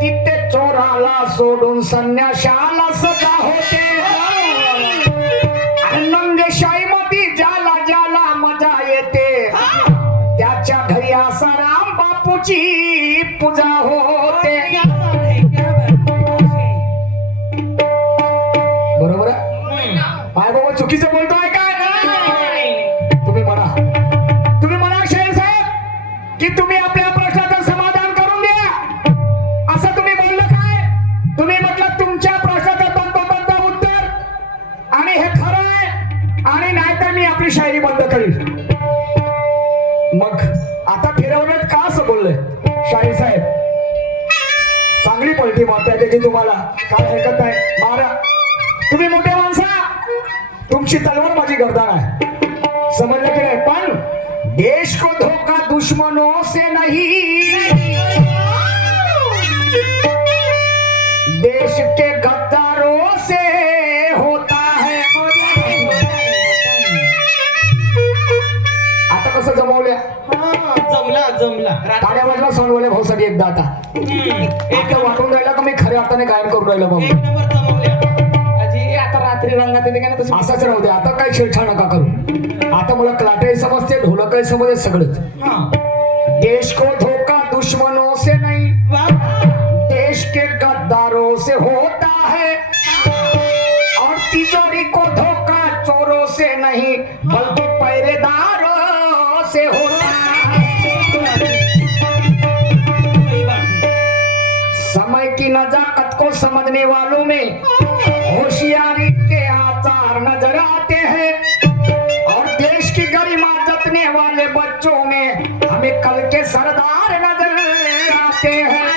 तिथे चोराला सोडून संन्याशाला सजा होते. नंगशाही मध्ये ज्याला ज्याला मजा येते त्याच्या घरी आसाराम बापूची पूजा होते. बरोबर आहे? काय बाबा चुकीचं बोलतोय काय? तुम्ही म्हणा शाहीर साहेब की तुम्ही आपल्या प्रश्नाचं समाधान करून द्या असं तुम्ही बोललं काय? तुम्ही म्हटलं तुमच्या प्रश्नाचं तंतोतंत उत्तर आणि हे खरं आहे आणि नाहीतर मी आपली शायरी बंद करील. मग आता फिरवण्यात का असं बोललंय शाहीर साहेब? चांगली पलटी मारताय त्याची तुम्हाला काय हरकत आहे मारा. तुम्ही मोठे माणसा तुमची तलवार माझी गर्दान आहे समजलं की नाही. पण देश को धोखा दुश्मनों से नहीं देश के गद्दारों से होता है. आता कसं जमवल्या? जमला टाळ्या वाजवा सोनवले भाऊसाठी एकदा आता एक वाटून राहिला का मी खऱ्या अर्थाने गायन करून राहिलो बाबा. एक नंबर जमवल्या आजी. आता रात्री रंगात येते का ना तसं असाच राहू दे आता काही छेडछाड नका करू. आता मला क्लाटही समजते ढोलकही समजते सगळंच. देश को धोखा दुश्मनों से नहीं देश के गद्दारों से होता है और तिजोरी को धोखा चोरों से नहीं बल्कि पहरेदारों से होता है. समय की नजाकत को समझने वालों में होशियारी के आचार नजर आते हैं और देश की गरिमा जतने वाले बच्चों में हमें कल के सरदार नजर आते हैं.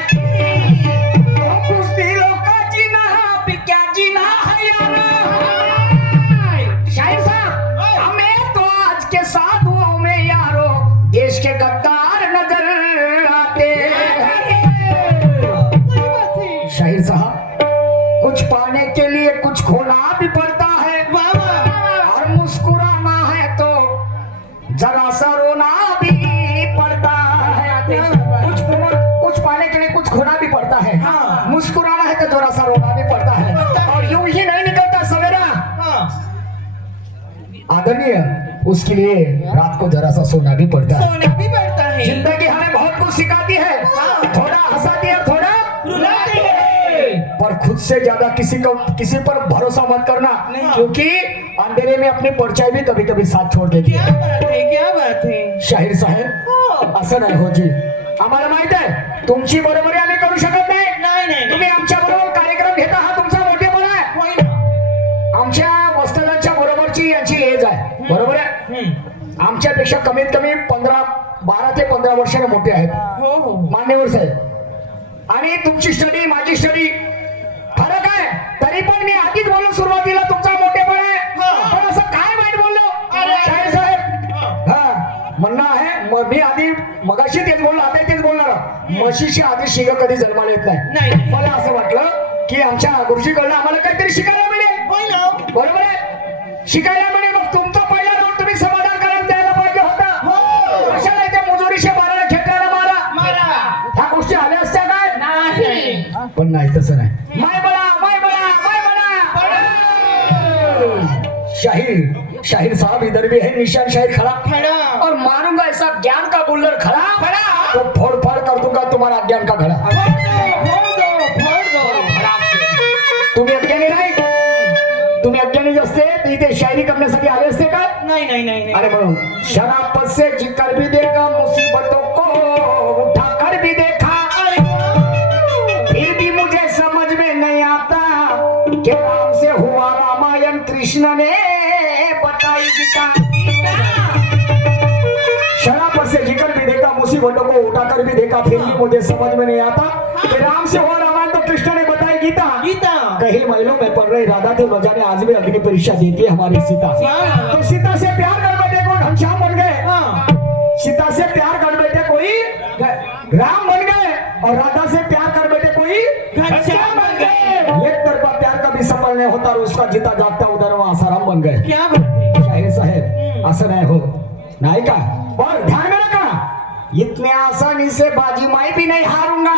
तो कुछ दिलों का जीना भी क्या जीना है यार. शाहिर साहब हमें तो आज के साधुओं में यारो देश के गद्दार नजर आते हैं. शाहिर साहब कुछ पाने के लिए कुछ खोना भी पड़ता है और मुस्कुराना है तो जरा सा रोना भी पड़ता है. कुछ पाने के लिए कुछ खोना भी पड़ता है मुस्कुराना है तो जरा सा रोना भी पड़ता है और यूं ही नहीं निकलता सवेरा. आदरणीय उसके लिए रात को जरा सा सोना भी पड़ता है. सोना भी पड़ता है. जिंदगी हमें बहुत कुछ सिखाती है थोड़ा हंसाती है थोड़ा रुलाती है. पर खुद से ज्यादा किसी पर भरोसा मत करना क्योंकि अंधेरे में अपनी परछाई भी कभी कभी साथ छोड़ देती है. क्या बात है शाहीर साहेब असं नाही हो जी. आम्हाला माहित आहे तुमची बरोबरी आम्ही करू शकत नाही. तुम्ही आमच्या बरोबर कार्यक्रम घेता हा तुमचा मोठेपणा आहे. आमच्या मस्तकांच्या बरोबरची यांची एज आहे बरोबर आहे. आमच्यापेक्षा कमीत कमी 12 ते 15 वर्षाने मोठे आहेत मान्यवर साहेब. आणि तुमची स्टडी माझी स्टडी फरक आहे तरी पण मी आधीच बोललो सुरुवातीला तुमचा मोठेपणा आहे. पण असं काय वाईट बोललो शाहीर साहेब? हा म्हणणं आहे मी आधी मगाशी तेच बोललो आता तेच बोलणार. म्हशीशी आधी शिग कधी जन्माला येत नाही. मला असं वाटलं की आमच्या गुरुजीकडनं आम्हाला काहीतरी शिकायला मिळेल बरोबर आहे. शिकायला मिळेल मग तुमचं पहिला राऊंड तुम्ही समाधान करायला द्यायला पाहिजे होता. कशाला इथे मुजुरीशी बाराला खेळायला मारा ह्या गोष्टी आल्या असत्या काय? पण नाही तसं नाही. माय बळा शाहीर साहब इधर भी है निशान शाहिर खड़ा और मारूंगा ऐसा ज्ञान का गुल्लर खड़ा तो फोड़ फाड़ कर दूंगा तुम्हारा ज्ञान का घड़ा. तुम्ही अज्ञानी नाही. तुम्ही अज्ञानी असते तर इथे शायरी करण्यासाठी आले असते का? नहीं. अरे म्हणून शराब से जिकर भी देखा मुसीबतों को उठा कर भी देखा फिर भी मुझे समझ में नहीं आता कि राम से हुआ रामायण कृष्ण ने बताई गीता. शराब से जिकर भी देखा मुसीबतों को उठा कर भी देखा फिर भी मुझे समझ में नहीं आता कि राम से हुआ रामायण तो कृष्ण ने बताई गीता. कहीं महीनों में पढ़ रही राधा तो न जाने आज भी अग्नि परीक्षा देती है हमारी सीता. तो सीता से प्यार कर बैठे कोई घनश्याम बन गए. सीता से प्यार कर बैठे कोई राम बन गए और राधा से प्यार कर बैठे कोई घनश्याम बन गए. एक तरफा प्यार कभी सफल नहीं होता और उसका जीता जागता उधर वहां आसाराम बन गए. क्या बात है शाहीर साहेब असं नाही होत नाही का. और ध्यान में रखना इतने आसानी से बाजी माई भी नहीं हारूंगा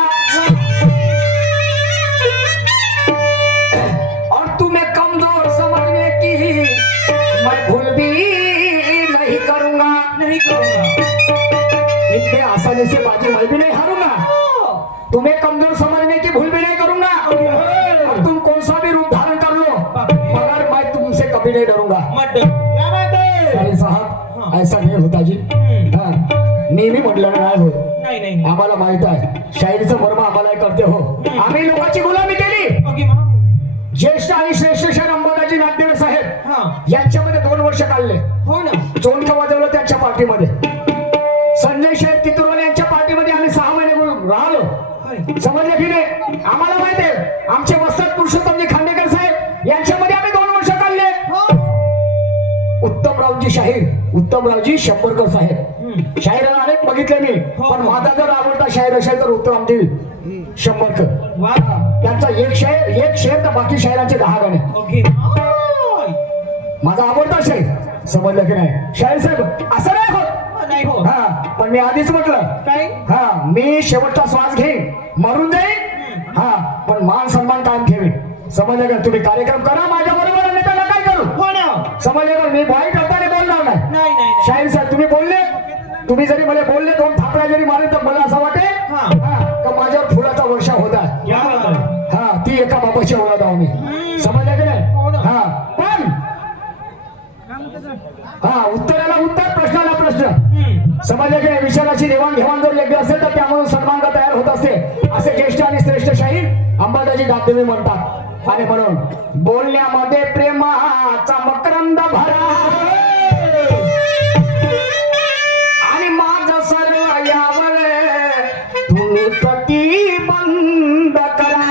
और तुम्हें कमजोर समझने की मैं भूल भी नहीं करूंगा इतने आसानी से बाजी मैं भी नहीं हारूंगा तुम्हें कमजोर समझने की भूल भी नहीं करूंगा और तुम कौन सा भी रूप धारण कर लो मगर मैं तुमसे कभी नहीं डरूंगा अरे साहब ऐसा नाही होता जी हा नेहमी म्हटलं नाही होत नाही नाही आम्हाला माहित आहे शायरीचं मर्म आम्हाला करते हो आम्ही लोकांची गुलामी केली ओके मा ज्येष्ठ आणि श्रेष्ठ शाहीर अंबादाजी नागदेव साहेब हा यांच्यामध्ये 2 वर्ष काढले हो ना चोंडका वाजवलं त्यांच्या पार्टीमध्ये संजय शेठ तितुरवाले यांच्या पार्टीमध्ये आम्ही 6 महिने राहिलो होय. समजलं की नाही आम्हाला माहित आहे आमचे वस्ताद पुरुषोत्तमजी खांडेकर साहेब यांच्यामध्ये आम्ही 2 वर्ष काढले हो उत्तमरावजी शाहीर उत्तमरावजी शंभरकर साहेब शाहीर अनेक बघितले मी पण माझा जर आवडता शाहीर असेल तर उत्तमरावजी शंभरकर वा त्यांचा एक शेर तर बाकी शाहिरांचे 10 गाणे ओके माझा आवडता शाहीर समजलं की नाही शाहीर साहेब असं नाही होत नाही हो हा पण मी आधीच म्हटलं काय हा मी शेवटचा श्वास घेईन मरून जाईन हा पण मान सन्मान कायम ठेवीन समजलं का तुम्ही कार्यक्रम करा माझ्या बरोबर आणि त्याला काय करू हो ना समजलं का मी वाईट अर्थाने बोलणार नाही नाही नाही शाहीर साहेब तुम्ही बोलले तुम्ही जरी मला बोलले 2 थापड्या जरी मारले तर मला असं वाटेल हा. का माझ्यावर फुलाचा वर्षा होता क्या बात आहे. हा ती एका बाबाची ओळख आहो मी समजलं की हो नाही ना. हा पण हा उत्तराला उत्तर प्रश्नाला प्रश्न समजलं की नाही विचाराची देवाणघेवाण जर योग्य असेल तर त्यामधून सन्मानता तयार होत असते असे ज्येष्ठ आणि श्रेष्ठ शाहीर अंबादाजी नागदेवी म्हणतात आणि म्हणून बोलण्यामध्ये प्रेमाचा मकरंद भरा आणि माझं सर्व यावर तुम्ही प्रतिबंध करा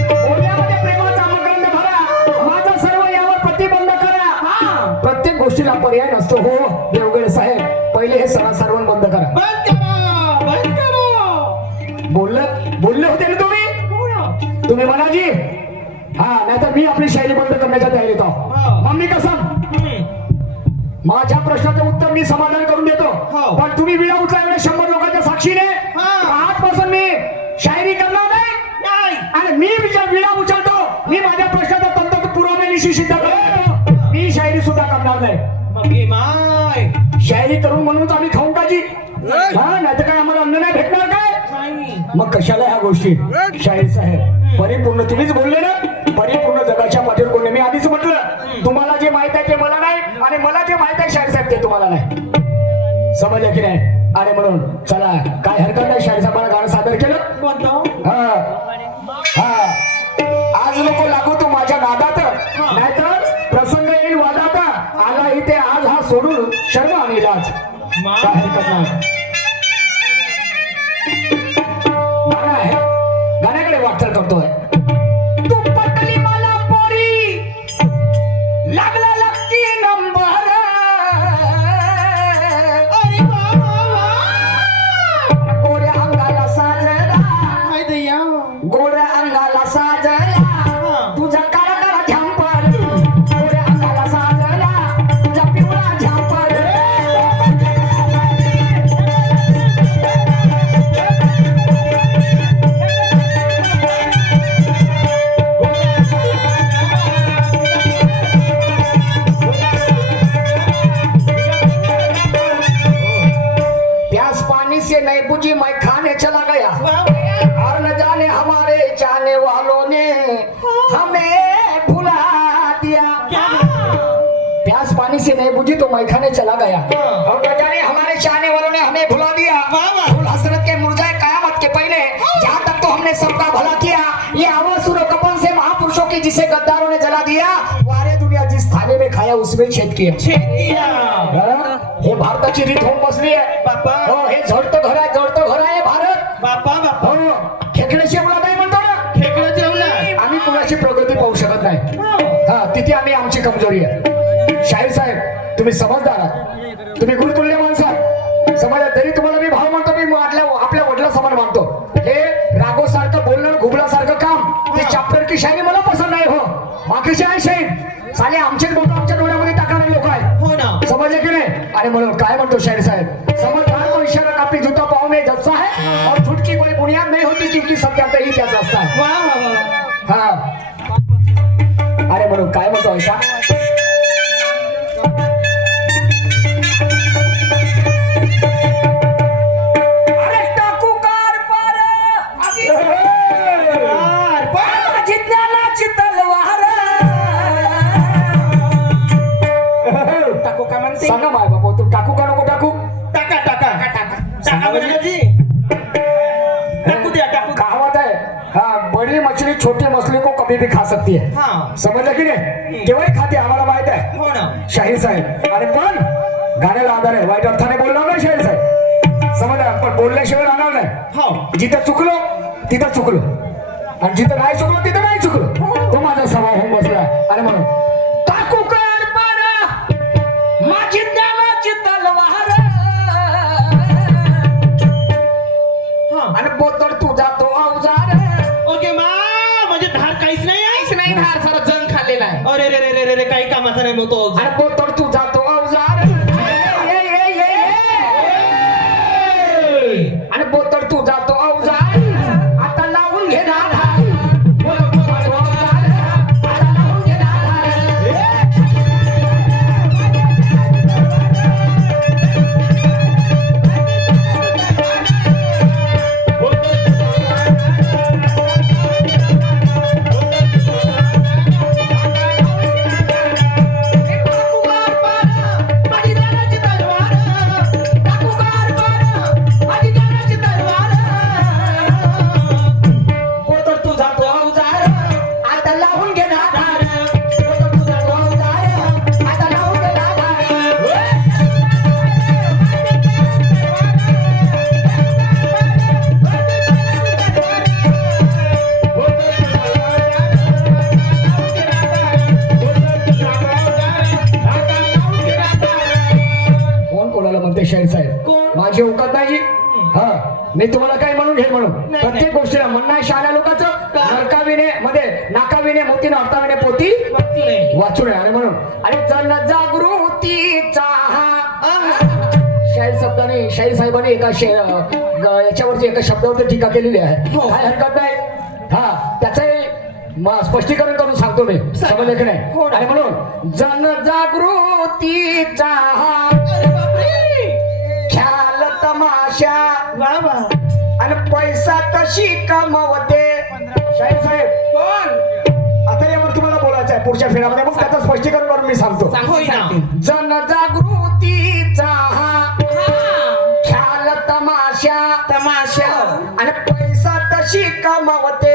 बोलण्यामध्ये प्रेमाचा मकरंद भरा माझं सर्व यावर प्रतिबंध करा प्रत्येक गोष्टीला पर्याय नसतो हो देवगडे साहेब पहिले हे सर्वण बंद करा बंद करा बोलले होते ना तुम्ही म्हणाजी हा नाहीतर मी आपली शायरी बंद करण्याच्या तयारीत आहो मग मी कसं माझ्या प्रश्नाचं उत्तर मी समाधान करून देतो पण तुम्ही विडा उचला एवढ्या 100 लोकांच्या साक्षीने आजपासून मी शायरी करणार नाही आणि मी विडा उचलतो मी माझ्या प्रश्नाचा तंत्र पुराव्यानिशी सिद्ध करतो मी शायरी सुद्धा करणार नाही शायरी करून म्हणूनच आम्ही खाऊन काजी हा नाही तर काय आम्हाला अन्न नाही भेटणार काय मग कशाला ह्या गोष्टी शाहीर साहेब परिपूर्ण तुम्हीच बोलले ना परिपूर्ण जगाच्या पाठीवर कोणी मी आधीच म्हटलं तुम्हाला जे माहित आहे ते मला नाही आणि मला जे माहित आहे शाहीर साहेब ते तुम्हाला नाही समजलं की नाही आणि म्हणून चला काय हरकत नाही शाहीर साहेबांना गाणं सादर केलं आज नको लागू तू माझ्या नादात नाहीतर प्रसंग येईल वादात आला इथे आज हा सोडून शर्मा आणि इलाज काय हरकत नाही गाणं आहे गाण्याकडे वाटचाल करतोय तू पटली मला पोरी लागला लक्की नंबर अरे वा गोड्या अंगाला साजला हाय दया गोड्या अंगाला साजला तुझा काळा काळा झंपर गोड्या अंगाला साजला तुझा पिवळा झंपर प्यास पानी से नहीं बुझी मैं खाने चला गया और न जाने हमारे चाहने वालों ने हमें भुला दिया प्यास पानी से नहीं बुझी तो मैं खाने चला गया और न जाने हमारे चाहने वालों ने हमें भुला दिया फूल हसरत के मुरझाए कयामत के पहले जहाँ तक तो हमने सबका भला किया ये आवासुर कपन से महापुरुषों की जिसे गद्दारों ने जला दिया वारे दुनिया जिस थाने में खाया उसमें छेद किया हे भारताची रीत होऊन बसली आहे बापा हो हे झडतं घर आहे भारत बापा हो खेकड्याची मुला काय म्हणतो ना खेकडं जेवलं आम्ही कुणाची प्रगती पाहू शकत नाही हा तिथे आम्ही आमची कमजोरी आहे शाहीर साहेब तुम्ही समजदार आहात तुम्ही गुरुतुल्य माणसं आहात समाजात तरी तुम्हाला मी भाव म्हणतो मी आपल्या वडिला समान मानतो हे रागो सारखं बोलणं घुबडा सारखं काम ते चॅप्टर की शायरी मला पसंत नाही हो बाकीचे आहे शाहीर साले आमचेच बोट आमच्या डोळ्यामध्ये टाकणारे लोक आहेत हो ना समजले की नाही आणि म्हणून काय म्हणतो शाहीर साहेब समझदार को इशारा कापी जूता पाँव में जलसा है और कोई बुनियाद नहीं होती क्योंकि सत्यात ही त्याच असतात. वा वा वा. हा अरे म्हणून काय म्हणतो ऐका अरे टाकू कार पार माझी ज्ञानाची तलवार टाकू का म्हणते? सांगा माय बाबा तू टाकू का नको टाकू टाका टाका टाका म्हणजे जी. टाकू द्या टाकू. कहावत है हाँ बड़ी मछली छोटी मछली को कभी भी खा सकती है. हा समजलं की नाही तेव्हाही खाते आम्हाला माहित आहे हो ना. शाहीर साहेब आणि पण गाण्याला आधार आहे वाईट अर्थाने बोलणार नाही शाहीर साहेब समजलं पण बोलल्याशिवाय राहणार नाही. हो जिथं चुकलो तिथं चुकलो आणि जिथं नाही चुकलो तिथं नाही चुकलो तो माझा स्वभाव होऊन बसला आणि म्हणून टाकू कर पार माझी ज्ञानाची तलवार हा. आणि बोतड तुझा तो अवजार ओके मा म्हणजे धार काहीच नाही आहे. काहीच नाही धार सारा जंग खाल्लेला आहे. अरे रे रे रे रे रे काही कामाचा नाही मग तो. आणि बोतड तुझा तो अवजार आणि बोतड तुझा तो अवजार आता लावून घे ना धार. बोतड तुझा तो अवजार, आता लावून घे ना धार. बोतड तुझा तो अवजार, आता लावून घे ना धार. बोतड तुझा तो अवजार, आता लावून घे ना धार. कोण कोणाला म्हणते शाहीर साहेब कोण? माझी औकात नाही हा मी तुम्हाला काय म्हणून घे म्हणून नाही. प्रत्येक गोष्टीला म्हणणं आहे शहाण्या लोकांचं का? नरकाविने मध्ये नाकाविने मोतीने हप्ताविने पोती वाचले. वाचू नये आणि म्हणून आणि जन जागृतीचा शाहीर शब्दाने शाहीर साहेबांनी एका याच्यावरती एका शब्दावरती टीका केलेली आहे हो. काय हरकत नाही हा त्याचं स्पष्टीकरण करून सांगतो मी समजलं की नाही हो ना. आणि म्हणून जन जागृतीचा अरे बापरे. ख्याल तमाशा वा वा. आणि पैसा कशी कमवते शाहीर साहेब कोण? आता यावर तुम्हाला बोलायचं आहे पुढच्या फेऱ्यामध्ये मग त्याचं स्पष्टीकरण करून मी सांगतो सांगू ना. जनजागृतीचा ख्याल तमाशा तमाशा. आणि पैसा तशी कमवते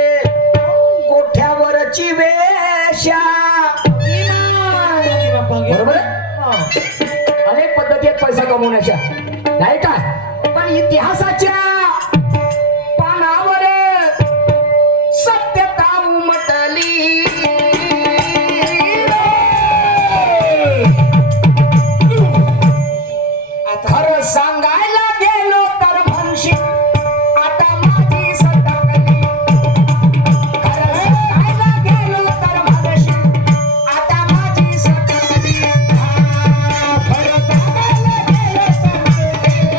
गोठ्यावरची वेश्या बरोबर आहे? हा. अनेक पद्धती आहेत पैसा कमवण्याच्या नाही का पण इतिहासाच्या पानावर सत्यता उमटली खरं सांगायला गेलो तर म्हणशील आता माझी सटकली. खरं सांगायला गेलो तर म्हणशील आता माझी सटकली. खरं सांगायला गेलो तर म्हणशील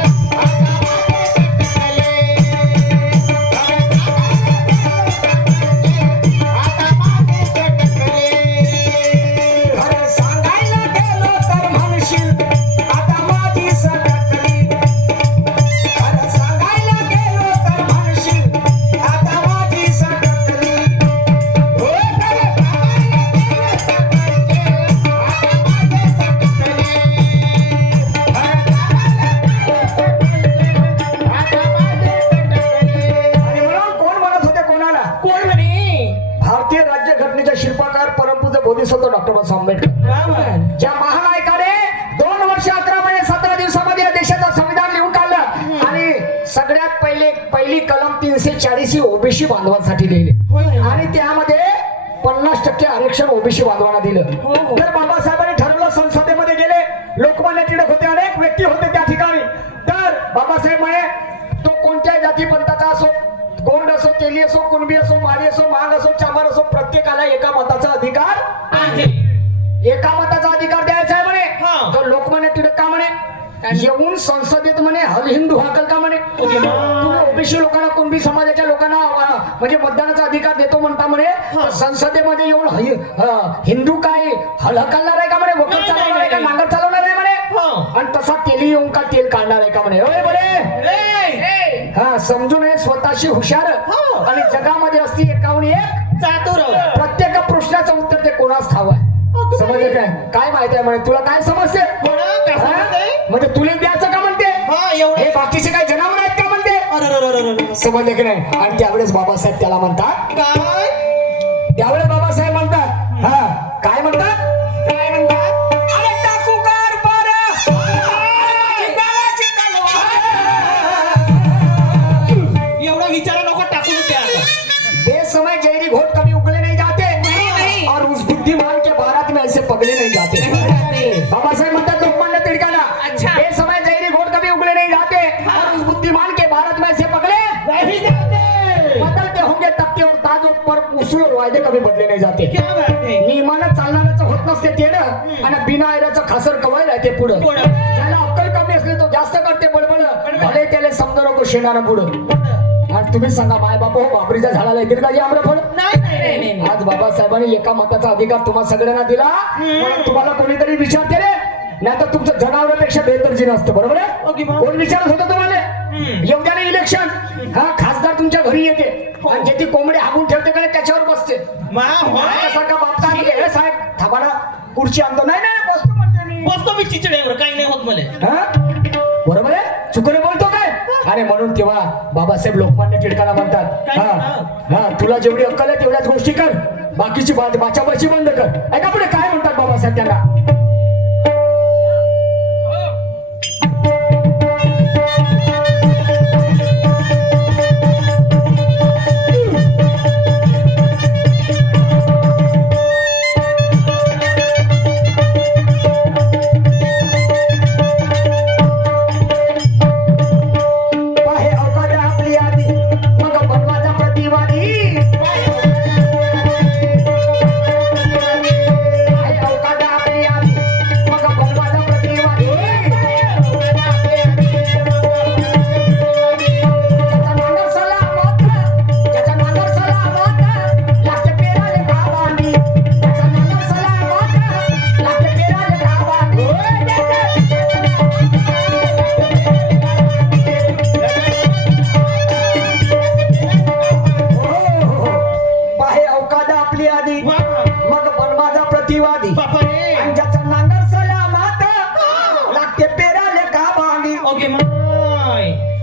आता माझी सटकली. खरं सांगायला गेलो तर म्हणशील आता माझी सटकली. खरं सांगायला गेलो तर म्हणशील आता माझी सटकली. हो, खरं सांगायला गेलो तर म्हणशील आता माझी सटकली. खरं सांगायला गेलो तर म्हणशील आता माझी सटकली. आणि म्हणून कोण म्हणत होते कोणाला कोण म्हणे? भारतीय राज्यघटनेच्या शिल्पकार परमपूज्य बोधिसत्व डॉक्टर बाबासाहेब आंबेडकर वा वा. ज्या महानायकाने 2 वर्ष 11 महिने 17 दिवसामध्ये या देशाचं संविधान लिहून काढलं आणि सगळ्यात पहिली कलम 340 ही ओबीसी बांधवांसाठी लिहिली होय ना. आणि त्यामध्ये 50% आरक्षण ओबीसी बांधवांना दिलं. हो, हो. तर बाबासाहेबांनी ठरवलं संसदेमध्ये गेले लोकमान्य टिळक होते अनेक व्यक्ती होते त्या ठिकाणी तर बाबासाहेब म्हणे तो कोणत्याही जाती पंथाचा असो गोंड असो तेली असो कुणबी असो माळी असो महाग असो चांभार असो प्रत्येकाला एका मताचा अधिकार आहे. एका मताचा अधिकार द्यायचा आहे म्हणे हा. तर लोकमान्य टिळक का म्हणे येऊन संसदेत म्हणे हल हिंदू हाकल का म्हणे ओके मा. तुम्ही ओबीसी लोकांना कुणबी समाजाच्या लोकांना म्हणजे मतदानाचा अधिकार देतो म्हणता म्हणे तर संसदेमध्ये येऊन हिंदू काय हल हकलणार आहे का म्हणे वखत नाही, चालवणार आहे का नाही. नांगर चालवणार आहे म्हणे आणि तसा तेली येऊन का तेल काढणार आहे का म्हणे होय बरे हा समजून हे स्वतःशी हुशार आणि जगामध्ये असती एकावन्न एक चातुर प्रत्येक प्रश्नाचं उत्तर ते कोणाच ठाव आहे समजले काय माहिती आहे म्हणे तुला काय समजते म्हणजे तुला द्यायचं का म्हणते हे बाकीचे काय जनावर आहेत का म्हणते समजले की नाही आणि त्यावेळेस बाबासाहेब त्याला म्हणतात काय त्यावेळेस बाबासाहेब म्हणतात हा काय म्हणतात अरे टाकू कार पार एवढा विचारा नको टाकून द्या आता बेसमय जैरी घोट कभी उगले नहीं जाते और उस बुद्धिमान के बारात में ऐसे पगले नहीं जाते बाबासाहेब म्हणतात लोकमान्य टिळकाला बेसमय जैरी घोट कभी उगले नहीं जाते और उस बुद्धिमान के भारत में ऐसे पगले नहीं जाते बदलते होंगे तख्ते और ताजों पर उसूल और वायदे कभी बदले नहीं जाते क्या बात है नियमानं चालणाऱ्याचं होत नसते तेडं आणि बिना ऐराचं खासर कवाय राहते पुढं त्याला अक्कल कमी असली तो जास्त करते बडबड भले त्याला समजा नको शेणानं पुढं आणि तुम्ही सांगा माय बाप हो बाबरीच्या झाडाला येतील का आम्रफळ नाही आज बाबासाहेबांनी एका मताचा अधिकार तुम्हा सगळ्यांना दिला म्हणून तुम्हाला कोणीतरी विचारते रे नाही तर तुमचं जनावरांपेक्षा बेहतर जीन असतं बरोबर आहे कोण विचारत होतं तुम्हाला एवढ्याने इलेक्शन हा खासदार तुमच्या घरी येते आणि जे ती कोंबडी हागून ठेवते का त्याच्यावर बसते सारखा बापता हे साहेब थांबाना खुर्ची आणतो नाही नाही बसतो म्हणते मी बसतो मी चिचड्यावर काही नाही होत मला हा? बरोबर आहे चुकून बोलतो काय अरे म्हणून तेव्हा बाबासाहेब लोकमान्य टिळकाला म्हणतात हा तुला जेवढी अक्कल आहे तेवढ्याच गोष्टी कर बाकीची बाचाबाची बंद कर ऐका पुढे काय म्हणतात बाबासाहेब त्यांना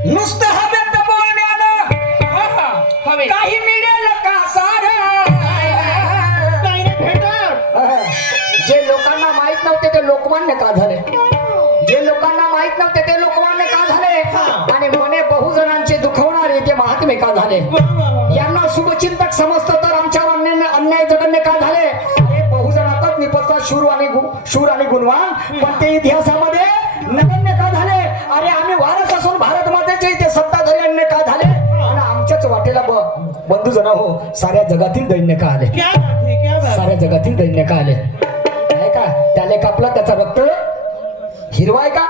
नुसतं हवेत बोलण्यानं काही मिळेल का सारं काही नाही भेटत जे लोकांना माहित नव्हते ते लोकमान्य का झाले जे लोकांना माहित नव्हते ते लोकमान्य का झाले आणि मने बहुजनांचे दुखवणारे ते महात्मे का झाले यांना शुभचिंतक समजतं तर आमच्यावर अन्याय जगन्य का झाले हे बहुजनातच निपजतात शूर आणि गुणवान पण ते इतिहासामध्ये नगण्य का झाले अरे आम्ही वारस असून भारत मातेचे इथे सत्ताधारी अन्य का झाले आणि आमच्याच वाटेला बंधू जण हो साऱ्या जगातील दैन्य का आले साऱ्या जगातील दैन्य का आले आहे का त्याला कापला त्याचा रक्त हिरवा आहे का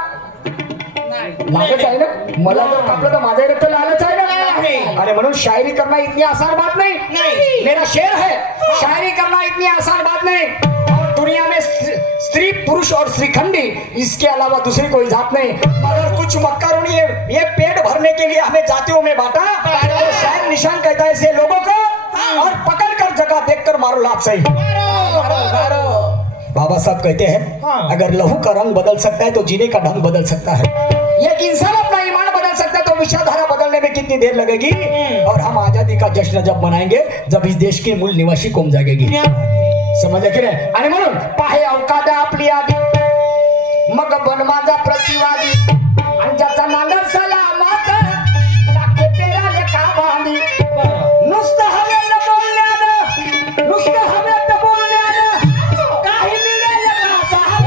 लालच आहे ना मला जर कापलं तर माझा रक्त लालच आहे ना अरे म्हणून शायरी करना इतनी आसान बात नहीं मेरा शेर है शायरी करना इतनी आसान बात नहीं और दुनिया में स्त्री पुरुष और श्रीखंडी इसके अलावा दूसरी कोई जात नहीं मगर कुछ मक्कारों ने ये पेट भरने के लिए हमें जातियों में बांटा और शायद निशान कहता है ऐसे लोगों को और पकड़ कर जगह देख कर मारो लाभ सही बाबा साहब कहते हैं अगर लहू का रंग बदल सकता है तो जीने का ढंग बदल सकता है एक इंसान अपना ईमान बदल सकता है तो विचारधारा बदलने में कितनी देर लगेगी और हम आजादी का जश्न जब मनाएंगे जब इस देश की मूल निवासी कौम जागेगी समजलं की नाही आणि म्हणून पाहे अवकादा आपली आधी मग बन माझा प्रतिवादी आणि ज्याचा नांगर सलामत लागते पेराले का बांधी नुसतं हवेत बोलण्यानं नुसतं हवेत बोलण्यानं काही मिळेल का साहब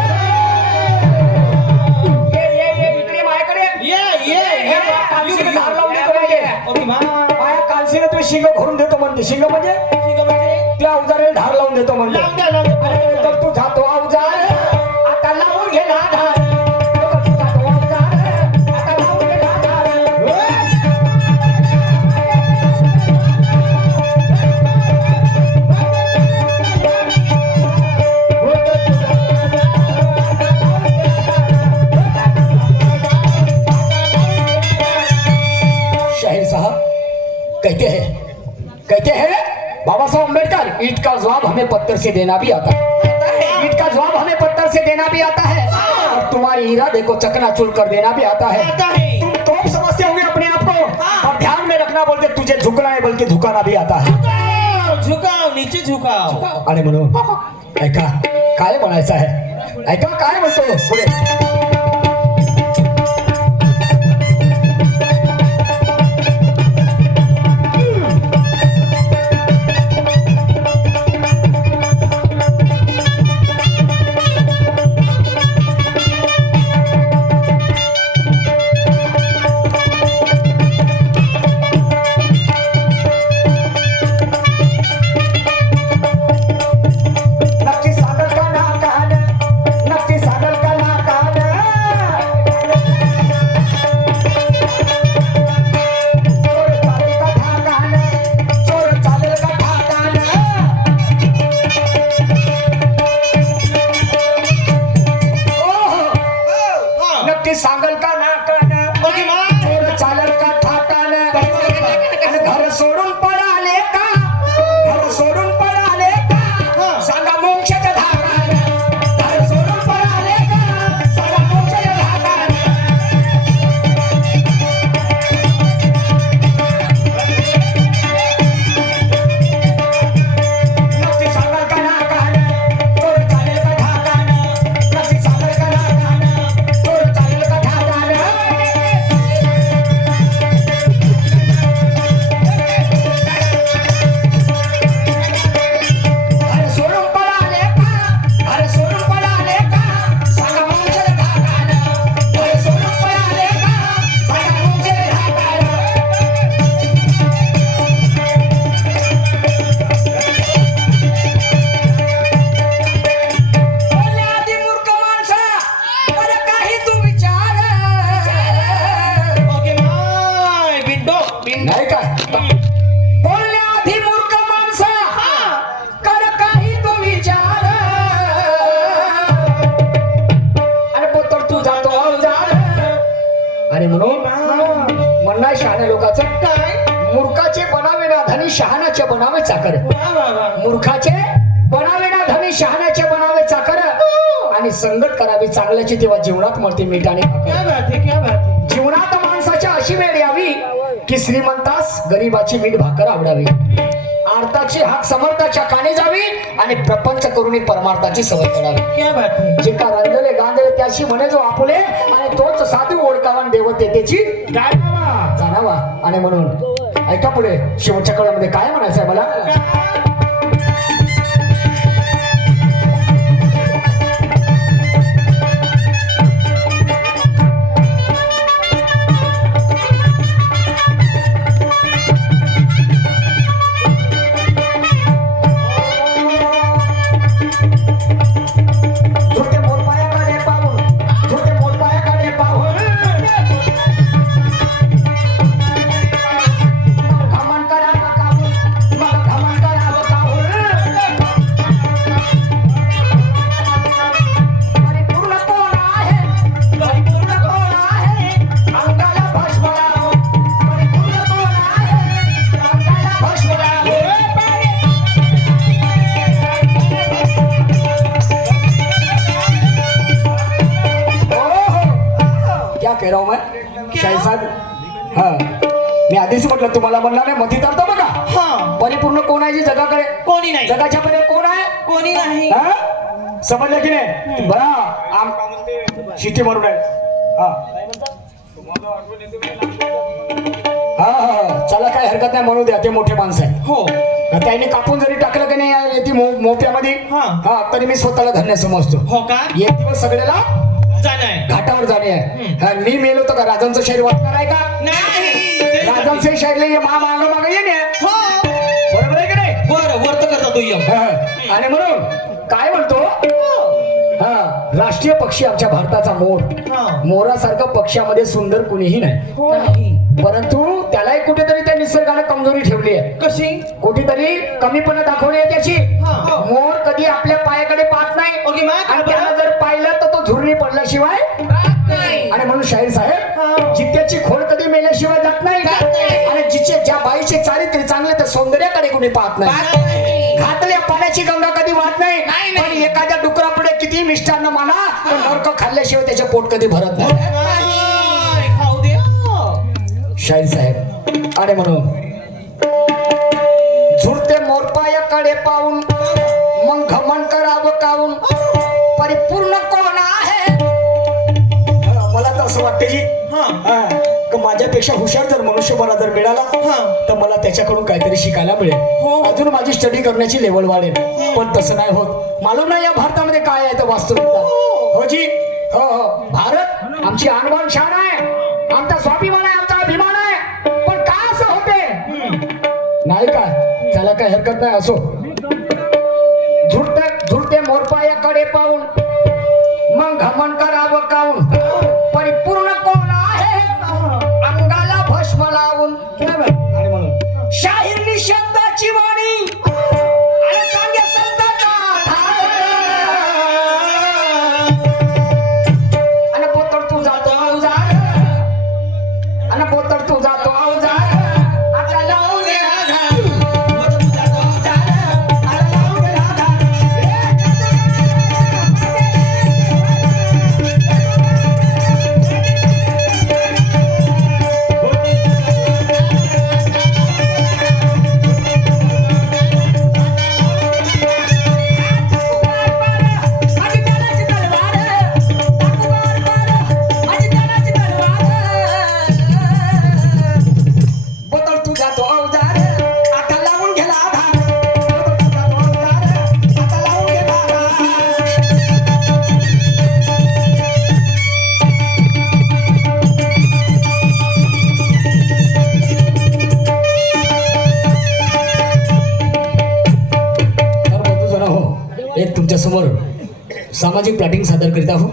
ये इकडे माझ्याकडे ये कालशीने धार लावून देतो म्हणजे पाया कालशीने तुम्ही शिंग भरून देतो म्हणते शिंग म्हणजे त्या अवजाराला धार लावून देतो म्हणजे तर तू जातो अवजार आता लावून घे ना धार तू जातो अवजार साहब कहते हैं बाबा साहब अम्बेडकर, ईंट का जवाब हमें पत्थर से देना भी आता है, ईंट का जवाब हमें पत्थर से देना भी आता है, और तुम्हारी इरादे को चकनाचूर कर देना भी आता है। तुम तोप समझते होंगे अपने आप को, और ध्यान में रखना बोलते तुझे झुकना है बल्कि झुकाना भी आता है। झुकाव नीचे झुकाव. आणि म्हणून ऐका काय म्हणायचं आहे, ऐका काय म्हणतो पुढे. सांगल का नाकानं, चोर चालल का थाटानं, आणि घर सोडून पळाले का, घर सोडून पळाले का, सांगा मोक्षाच्या धाकानं, घर सोडून पळाले का, सांगा मोक्षाच्या धाकानं. नक्की सांगल का नाकानं, चोर चालेल का थाटानं, नक्की सांगल का नाकानं, चोर चालेल का थाटानं. घर सोडून पळाले का, घर सोडून पळाले का, सांगा मोक्षाच्या धाकानं, घर सोडून पळाले का, सांगा मोक्षाच्या धाकानं. बोलण्याआधी मूर्ख माणसा, बरं काही तू विचार. नाही का बोलण्याआधी मूर्ख माणसा, कर काही तू विचार. आणि पोतर तू जातो अवजार. आणि म्हणून म्हणणार शहाण्या लोकांचं काय, मूर्खाचे बनावे ना धनी, शहाण्याचे बनावे चाकर. मूर्खाचे बनावे ना धनी, शहाण्याचे बनावे चाकर. आणि संगत करावी चांगल्याची, तेव्हा जीवनात मिळते मीठ आणि भाकर. जीवनात माणसाच्या अशी वेळ यावी की श्रीमंतास गरीबाची मीठ भाकर आवडावी, आर्ताची हाक समर्थाच्या कानी जावी, आणि प्रपंच करून परमार्थाची सवय करावी. जे का रंजले गांधले त्याशी म्हणे जो आपुले, आणि तोच साधू ओळखावा देवतेची जाणावा. आणि म्हणून ऐका पुढे शेवटच्या काळामध्ये काय म्हणायचं आहे मला. झोटे मोरपायाकडे पाहून, झोटे मोरपायाकडे पाहून, मग घमंड करावं काहून, मग घमंड करावं काहून. परिपूर्ण कोण आहे, परिपूर्ण कोण आहे, अंगाला भस्म लावो. परिपूर्ण कोण आहे, अंगाला भस्म लावो. क्या कह रहा हूं मैं शाहीर साहब. हा मी आधीच म्हटलं तुम्हाला, म्हणला नाही मती तर बघा. परिपूर्ण कोण आहे जी जगाकडे, कोणी नाही, जगाच्या मध्ये कोण आहे, कोणी नाही. हा? समजलं की नाही. बरा शिटी मारून आहे. हा चला काय हरकत नाही, म्हणू द्या, ते मोठे माणसं आहे. हो त्यांनी कापून जरी टाकलं की नाही ती मोप्यामध्ये, हा तरी मी स्वतःला धन्य समजतो. हो का, एक दिवस सगळ्याला जाणं आहे. घाटावर जाणे आहे. हा, मी मेलो तर का राजांचं शरीर वाचणार आहे का. नाही, राजांचे शरीर ये माग मागे येणे. हो बरोबर आहे की नाही. बरं वर्त करता तू यम. हा, आणि म्हणून काय म्हणतो, हा राष्ट्रीय पक्षी आमच्या भारताचा मोर. मोरासारखा पक्षामध्ये सुंदर कुणीही नाही, परंतु त्यालाही कुठेतरी त्या निसर्गाने कमजोरी ठेवली आहे. कशी, कुठेतरी कमीपणा दाखवली आहे त्याची. मोर कधी आपल्या पायाकडे पाहत नाही, आणि त्याला जर पाहिलं तर तो झुरणी पडल्याशिवाय. आणि म्हणून शाहीर साहेब, जित्याची खोड कधी मेल्याशिवाय जात नाही, आणि आमचे चारित्र्य चांगले तर सौंदर्याकडे कोणी पाहत नाही. घातल्या पाण्याची गंगा कधी वाहत नाही. पण एखाद्या डुकरापुढे किती मिष्टान्न माना पण नरक खाल्ल्याशिवाय त्याचे पोट कधी भरत नाही. खाऊ दे शाहीर साहेब आणि म्हणून झुरते मोरपायाकडे पाहून मग घमन करावं काऊन परिपूर्ण कोण आहे. मला तर असं वाटते जी की माझ्यापेक्षा हुशार जर मनुष्यबळा जर मिळाला तर मला त्याच्याकडून काहीतरी शिकायला मिळेल. अजून माझी स्टडी करण्याची लेवल वाढेल. पण तसं नाही होत. मालूम नाही या भारतामध्ये काय आहे तर वास्तविकता. हो जी हो हो भारत आमची आणबाण शान आहे. आमचा स्वाभिमान आहे. आमचा अभिमान आहे. पण का असं होते नाही काय त्याला काही हरकत नाही. असो झुरते मोरपायाकडे पाहून मग घमन करावं काऊन परिपूर्ण कोण आहे अंगाला भस्म लावून. आणि म्हणून शाहीरनी शब्दाची वाणी आणि सांगे संतांचा आणि पोतड तू जातो अवजार आणि पोतड तू जातो अवजार आता लावून दे समोर सामाजिक प्लॅटिंग सादर करीत आहोत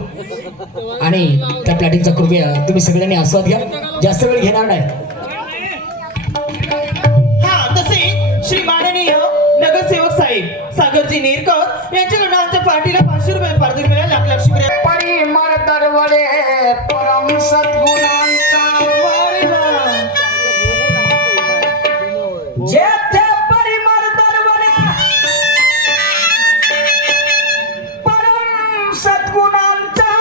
आणि त्या प्लॅटिंगचा कृपया तुम्ही सगळ्यांनी आस्वाद घ्या. जास्त वेळ घेणार नाही. तसे श्री माननीय नगरसेवक साहेब सागरजी नेरकर यांच्याकडून आमच्या पार्टीला 500 रुपये पारितोषिक मिळाले. लाख लाख शुक्रिया. परिमळ दरवळे परम सद्गुणांचा जेथे परिमळ दरवळे परम सद्गुणांचा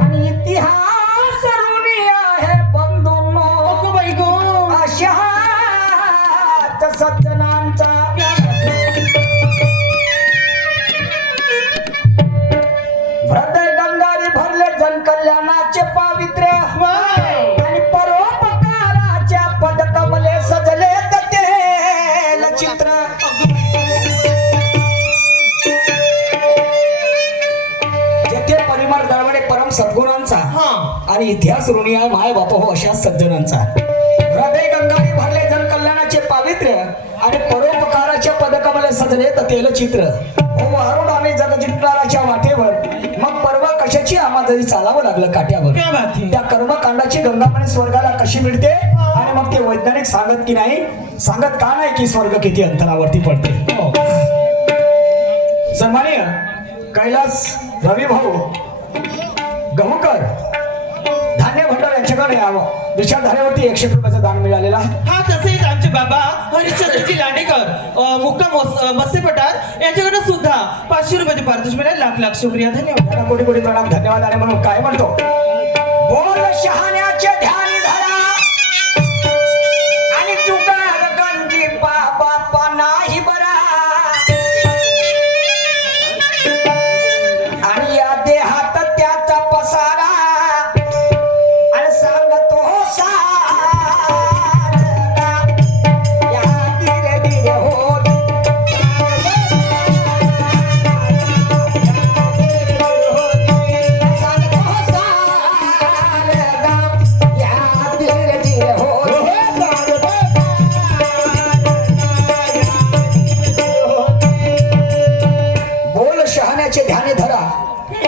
आणि इतिहास ऋणी आहे बंधूंनो बाई गो अशा सज्जनांचा. हृदय गंगारी भरले जनकल्याणाचे पावित्र्य आणि परोपकाराच्या पदकमले सजले तेल चित्र. जेथे परिमळ दरवळे परम सद्गुणांचा आणि इतिहास ऋणी आहे माय बाप हो अशा सज्जनांचा. हृदय गंगारी भरले जनकल्याणाचे पावित्र्य आणि परोपकाराच्या पदकमले सजले तेल चित्र. हो हरुण आम्ही जग जिंकणाराच्या वाटेवर मग पर्व कशाची आम्हाला चालावं लागलं काट्यावर. त्या कर्मकांडाची गंगापाणी स्वर्गाला कशी मिळते आणि मग ते वैज्ञानिक सांगत की नाही सांगत का नाही की स्वर्ग किती अंतरावरती पडते. सन्माननीय कैलास रवी भाऊ गहुकर धान्य भंडार यांच्याकडे यावं. विचारधारेवरती 100 रुपयाचं दान मिळालेलं आहे. तसेच आमचे बाबा हरिश्चंद्रजी लांडेकर मुक्काम मत्स्यपटार यांच्याकडे सुद्धा 500 रुपयाचे पारितोषिक मिळाले. लाख लाख शुक्रिया. धन्यवाद. त्यांना कोटी कोटी प्रणाम धन्यवाद. आणि म्हणून काय म्हणतो बोल शहाण्याचे ध्यानी धरा आणि जुगार गंजी बापा नाही बरा आणि या देहात त्याचा पसारा आणि सांगतो या धीरे धीरे हो ध्याने धरा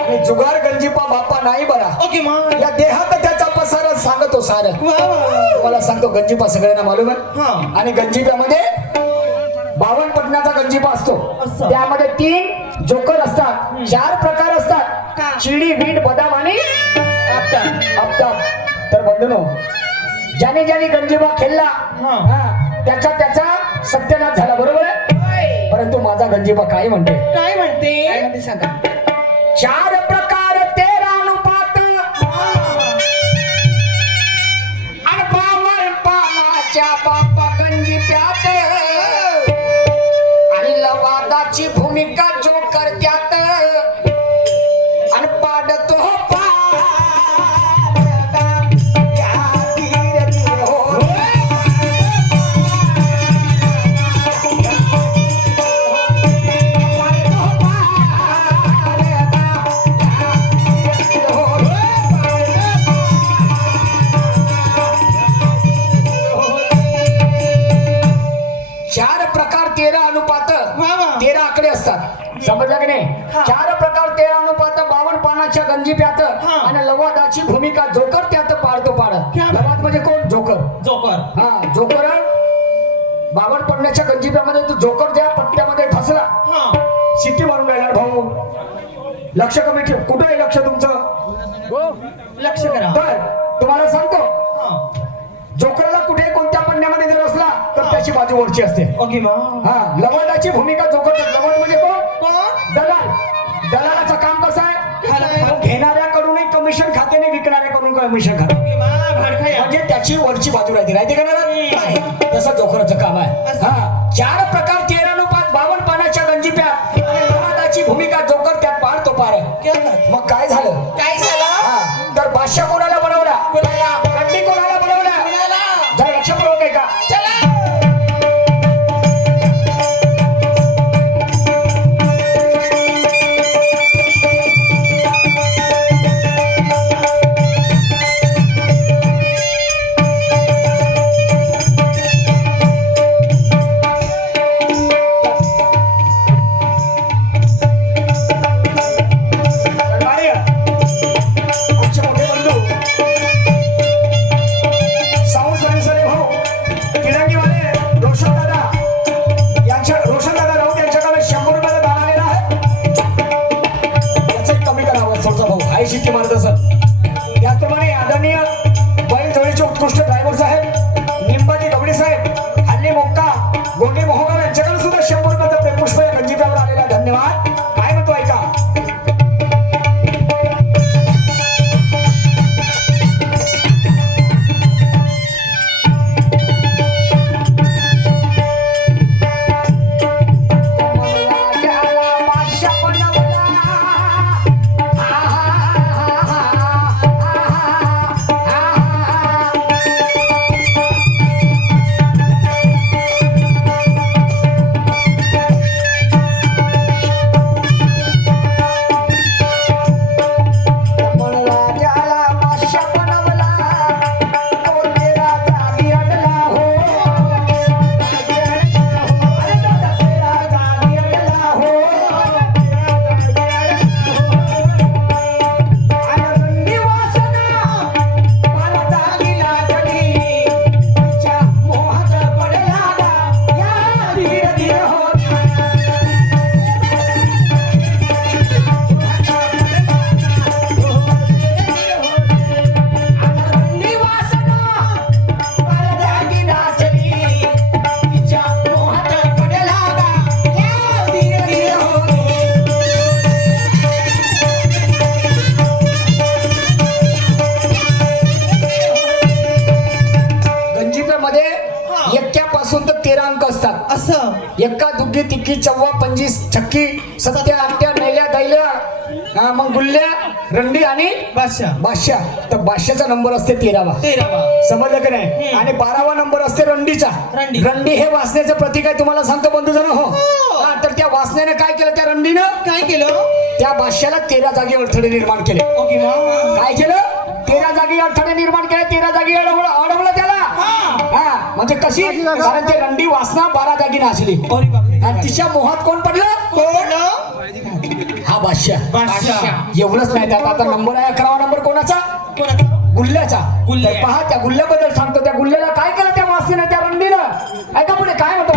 आणि जुगार गंजीपा बाप्पा नाही बरा. ओके या देहात त्याचा पसारा सांगतो सार. तुम्हाला सांगतो गंजीपा सगळ्यांना मालूम आहे. आणि गंजीप्यामध्ये 52 पटण्याचा गंजीपा असतो. त्यामध्ये 3 जोकर असतात. 4 प्रकार असतात. चिडी वीट बदाम आणि आपटा. तर बंधूनो ज्याने ज्याने गंजीबा खेळला त्याचा सत्यानाश झाला, बरोबर आहे. परंतु माझा गंजीबा काय म्हणते, काय म्हणते सांगा. 4 प्रकार 13 अनुपात आणि बामण पानाच्या बापा गंजी प्यात आणि लवादाची भूमिका जो करत्यात आणि पाडतो समजलं की नाही. 4 प्रकार 13 अनुपात 52 पानाच्या गंजी प्यात आणि लवादाची भूमिका जोकर त्यात पाडतो पाड. लवाद म्हणजे कोण, जोकर. जोकर हा जोकर 52 पडण्याच्या गंजी प्यामध्ये तू जोकर ज्या पट्ट्यामध्ये ठसला शिट्टी मारून राहिला भाऊ. लक्ष कमी ठेव. कुठे आहे लक्ष तुमचं, लक्ष करा. तर तुम्हाला सांगतो जोकरला कुठे कोणत्या पन्न्यामध्ये जर असला तर त्याची बाजू वरची असते. हा लवादाची भूमिका जोकर. लवाद म्हणजे कोण, दलाल. दलालाचं काम कसं आहे, घेणाऱ्याकडूनही कमिशन खाते नाही, विकणाऱ्याकडून कमिशन खाते. म्हणजे त्याची वरची बाजू राहते का नाही. तसं जोकराचं काम आहे. हा 4 प्रकार 13 अनुपात 52 पानाच्या गंजी प्यात आणि लवादाची भूमिका जोकर त्यात पाडतो पार. मग काय झालं, तर बादशाह कोणाला बनवला, रंडी कोणाला बनवला, जर लक्षपूर्वक आहे का. शिट्टी मारत असत. त्याचप्रमाणे आदरणीय बैलजोडीचे उत्कृष्ट ड्रायव्हर साहेब निंबाजी गवडी साहेब, हल्ली मोक्का गोंडी मोहगाव यांच्याकडे सुद्धा 100 रुपयाचा प्रेमपुष्प या गंजीप्यावर आलेला. धन्यवाद. काय म्हणतो ऐका. एक्का दुग्गी तिक्की चव्वा पंजी छक्की सत्या आट्या नैल्या दैल्या मग गुल्ल्या रंडी आणि बादशाह. तर बादशाचा नंबर असते 13वा. समजलं की नाही. आणि 12वा नंबर असते रंडीचा. रंडी हे वासनेचं प्रतीक आहे. तुम्हाला सांगतो बंधूजन हो. तर त्या वासनेने काय केलं, त्या रंडीनं काय केलं, त्या बादशाला 13 जागी अडथळे निर्माण केले. काय केलं, 13 जागी अडथळे निर्माण केले. 13 जागी अडवलं त्याला. हा म्हणजे कशी, कारण ते रंडी वासना 12 जागी नाचली आणि तिच्या मोहात कोण पडलं, हा बादशाह. एवढंच नाही, त्यात आता नंबर आहे 11वा नंबर कोणाचा, गुल्ल्याचा. पहा त्या गुल्ल्याबद्दल सांगतो. त्या गुल्ल्याला काय केलं त्या वासनेनं, त्या रंडीनं. ऐका पुढे काय म्हणतो.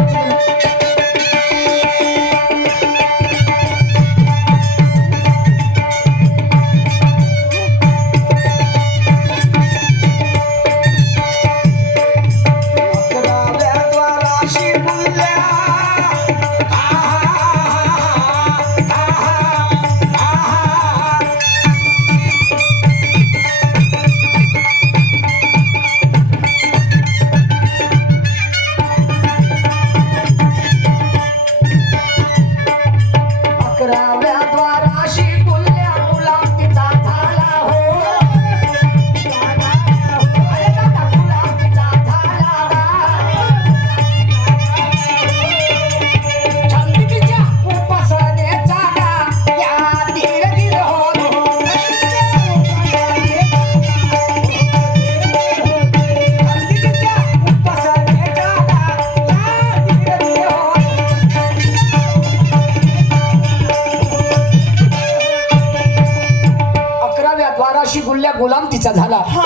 तिचा झाला हा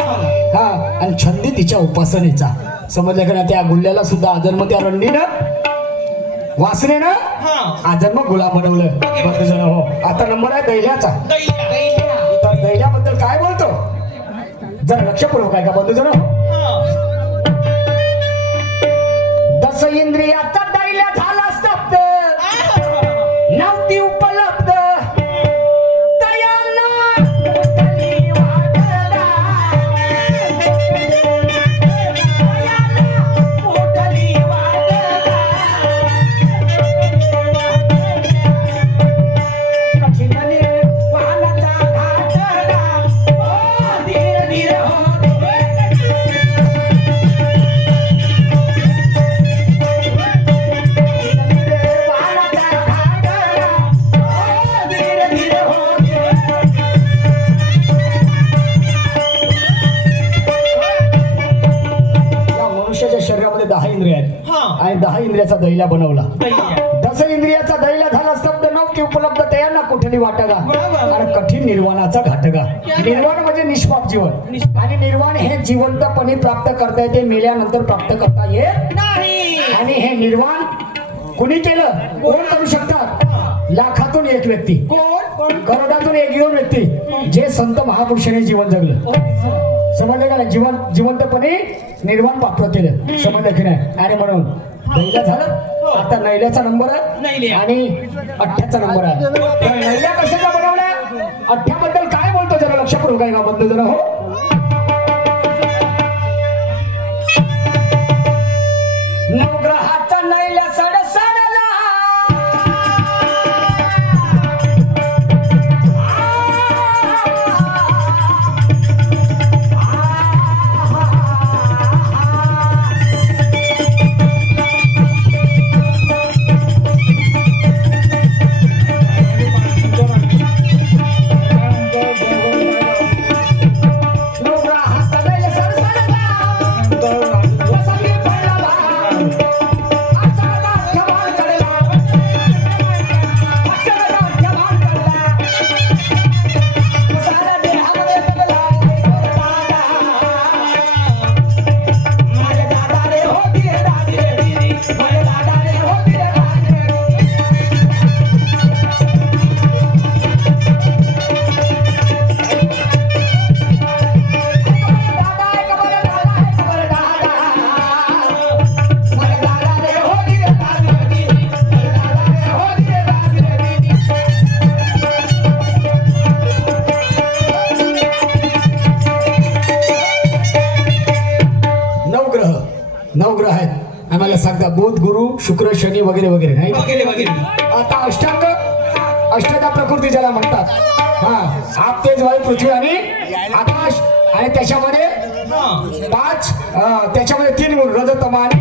हा आणि छंदी तिच्या उपासनेचा. समजलं का ना? त्या गुल्ल्याला सुद्धा अजन्म त्या रंडीनं वासनेनं हा अजन्म गुलाम बनवलं. बंधूजन हो, आता नंबर आहे दैल्याचा. दैल्या. तर दैल्याबद्दल काय बोलतो जरा लक्षपूर्वक आहे का बंधूजन? हा दस इंद्रियाचा दैल्या झाला स्तब्ध, नव्हती उपलब्ध दयांना कुठली वाटला, दयांना कुठली वाटला. कठीणने वाहनाचा घाटला, ओ धीर धीर हो मनुष्याच्या शरीरामध्ये 10 इंद्रिय आहेत हा आणि 10 इंद्रियाचा दैला बनवला. दैल्या. 10 इंद्रियाचा दैला झाला स्तब्ध, नव्हती उपलब्ध त्यांना कुठली वाटगा बरोबर. आणि कठीण निर्वाणाचा घाटगा. निर्वाण म्हणजे निष्पाप जीवन निष्पाप. आणि निर्वाण हे जिवंतपणे प्राप्त करता येते, मेल्यानंतर प्राप्त करता येत नाही. आणि हे निर्वाण कुणी केलं? कोण करू शकतात? लाखातून एक व्यक्ती, कोण करोडातून एक दोन व्यक्ती, जे संत महापुरुषांनी जीवन जगलं. समजलं का नाही? जिवंतपणे निर्वाण प्राप्त केलं. समजलं की नाही? आणि म्हणून नैल्या झालं. आता नैल्याचा नंबर आहे नैल्या. आणि अठ्ठ्याचा नंबर आहे. तर नैल्या कशाचा बनवल्या? अठ्ठ्याबद्दल काय बोलतो जरा लक्षपूर्वक आहे का बंधू जरा? हो, नवग्रहाचा नैल्या सडसडला, नवग्रहाचा नैल्या सडसडला, वसंती पडला भार, आषाढा ठेवाण चढला, आषाढा ठेवाण चढला, साऱ्या देहामध्ये बदला दादा, माझे दादा रे होती रे दादी रे दिदी, माझे दादा रे होती रे दादी रे दिदी. दादा एक बरं दादा एक बरं दादा, माझे दादा रे होती रे दादी रे दिदी, माझे दादा रे होती रे दादी रे दिदी. नवग्रह आहेत आम्हाला सांगता बुध गुरु शुक्र शनी वगैरे वगैरे नाही. वगैरे वगैरे. आता अष्टांग अष्टधा प्रकृती ज्याला म्हणतात. हा, आप तेज वायू पृथ्वी आणि आकाश आणि त्याच्यामध्ये हा 5 त्याच्यामध्ये 3 गुण रज तम आणि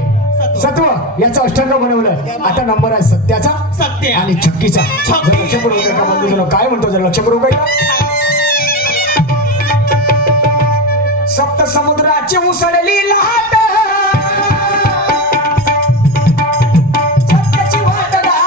सत्व याचा अष्टांग बनवलं. आता नंबर आहे सत्याचा सत्य आणि छक्कीचा. छक्की. जरा लक्षपूर्वक आहे का बंधूजनो? काय म्हणतो जरा लक्षपूर्वक आहे का? सप्त समुद्राची उसळली लाट, सत्याची वाटगा.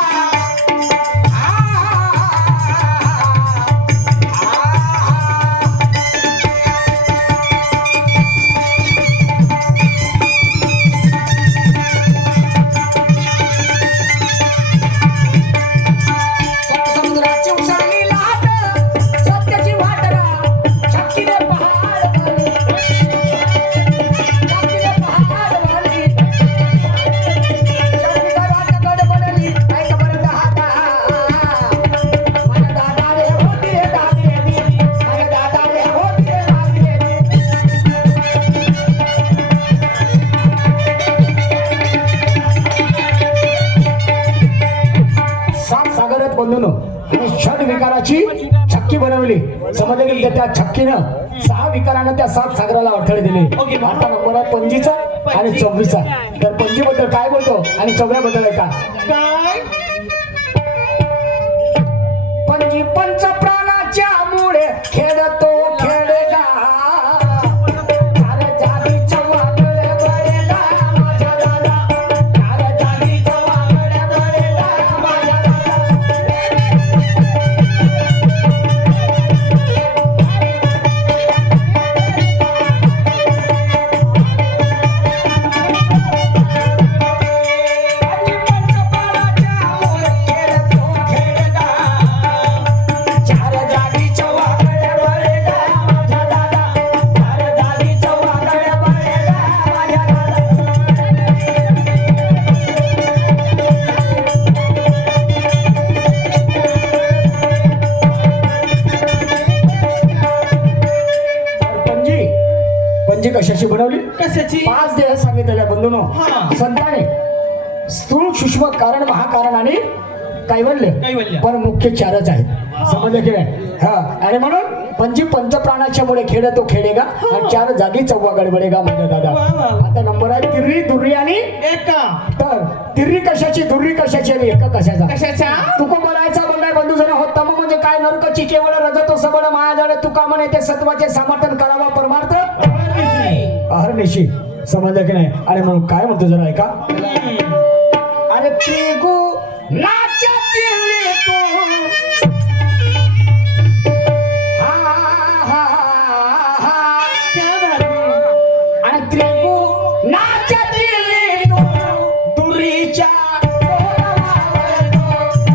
सप्त समुद्राची उसळली लाट, सत्याची वाटगा. छक्कीने पहाड भरली, छक्कीने पहाड भरली. शनिवारात गडबडली, ऐक बरं दादा. माझ्या दादा रे होती रे दादी रे दिदी, माझ्या दादा रे होती रे दादी रे दिदी. सात सागर आहेत बंधूनो आणि षड विकाराची छक्की बनवली. समजले की त्या छक्कीनं 6 विकारानं त्या 7 सागराला अडथळे दिले. ओके. आता नंबर आहे 25चा आणि 24चा. तर 25 बद्दल काय बोलतो आणि 24 बद्दल आहे का? काय पंजी पंच प्राणाच्या मुळे खेळतो खेळगा. अरे जागीच्या वाकडे बळेगा माझ्या दादा, अरे जागीच्या वाकडे बळेगा माझ्या दादा. कशाची 5 देह सांगितलेल्या बंधूनो हा. संताने स्थूल सूक्ष्म कारण महाकारण आणि कैवल्य कैवल्य. पण मुख्य 4च आहेत समजलं की नाही हा आणि म्हणून पंचप्राणाच्या मुळे खेळ तो खेळेगा आणि 4 जागी 4 गडबडेगा म्हणजे दादा वा, वा. आता नंबर आहे तिर्री दुर्री आणि एका तर तिर्री कशाची दुर्री कशाची आणि एक कशाचा कशाच्या तुको बोलायचा बोलाय बंधू जण होत तम म्हणजे काय नरकची केवळ रजतो सबळ माया जाणे तुका म्हणे ते सत्वाचे समर्थन करावा परमार्थ अहर्निशी समजलं की नाही आणि म्हणून काय म्हणतो जरा ऐका अरे त्रिगु नाचतील तू हा, हा, हा. आणि त्रिगु नाचतील तू दुरीच्या डोलावर तो.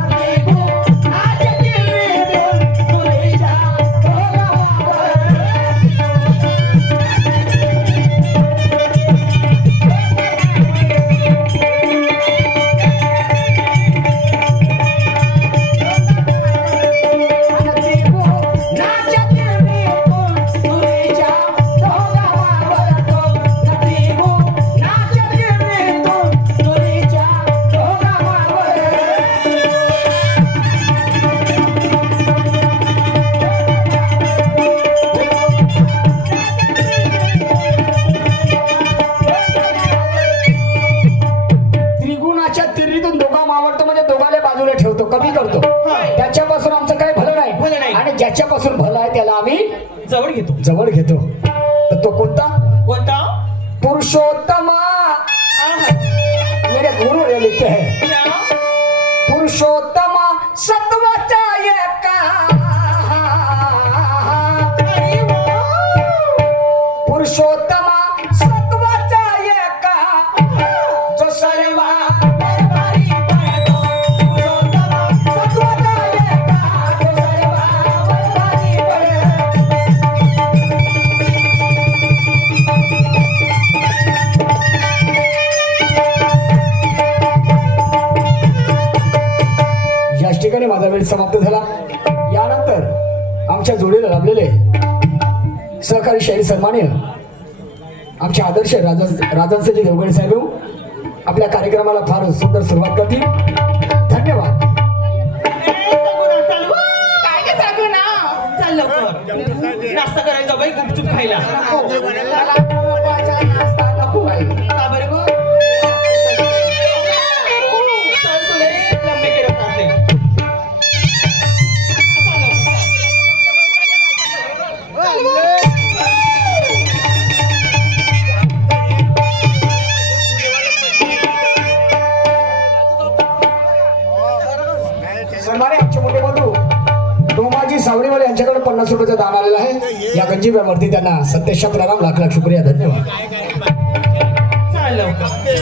त्रिगु नाचतील तू दुरीच्या डोलावर. त्रिगुणाच्या तिरीतून दोघा मावळतो म्हणजे दोघाले बाजूला ठेवतो कमी करतो त्याच्यापासून आमचं काही भलं भलं नाही नाही. आणि ज्याच्यापासून भलं आहे त्याला आम्ही जवळ घेतो जवळ घेतो तर तो कोणता कोणता पुरुषोत्तमा आहा. मेरे गुरु ये लिखते हैं या. पुरुषोत्तमा सत्वाचा एका अरे वा. पुरुषोत्तमा सत्वाचा एका जो सर्वा दरबारी पळतो. पुरुषोत्तमा सत्वाचा एका जो सर्वा दरबारी पळतो. याच ठिकाणी माझा वेळ समाप्त झाला यानंतर आमच्या जोडीला लाभलेले सहकारी शाहीर सन्मान्य आमचे आदर्श राजनसिंह देवगडे साहेब आपल्या कार्यक्रमाला फार सुंदर सुरुवात करतील धन्यवाद चालू काय काय सांगू ना चाल लवकर नाश्ता करायचा बाई गुपचूप खायला का बरं गं? चल तुला लंबे केलं चालते सन्मान्य आमचे मोठे बंधू डोमाजी सावळीवाले यांच्याकडे 50 रुपयाचं दान आलेलं आहे या गंजीव्यावरती त्यांना 77 लाख लाख शुक्रिया धन्यवाद चाल लवकर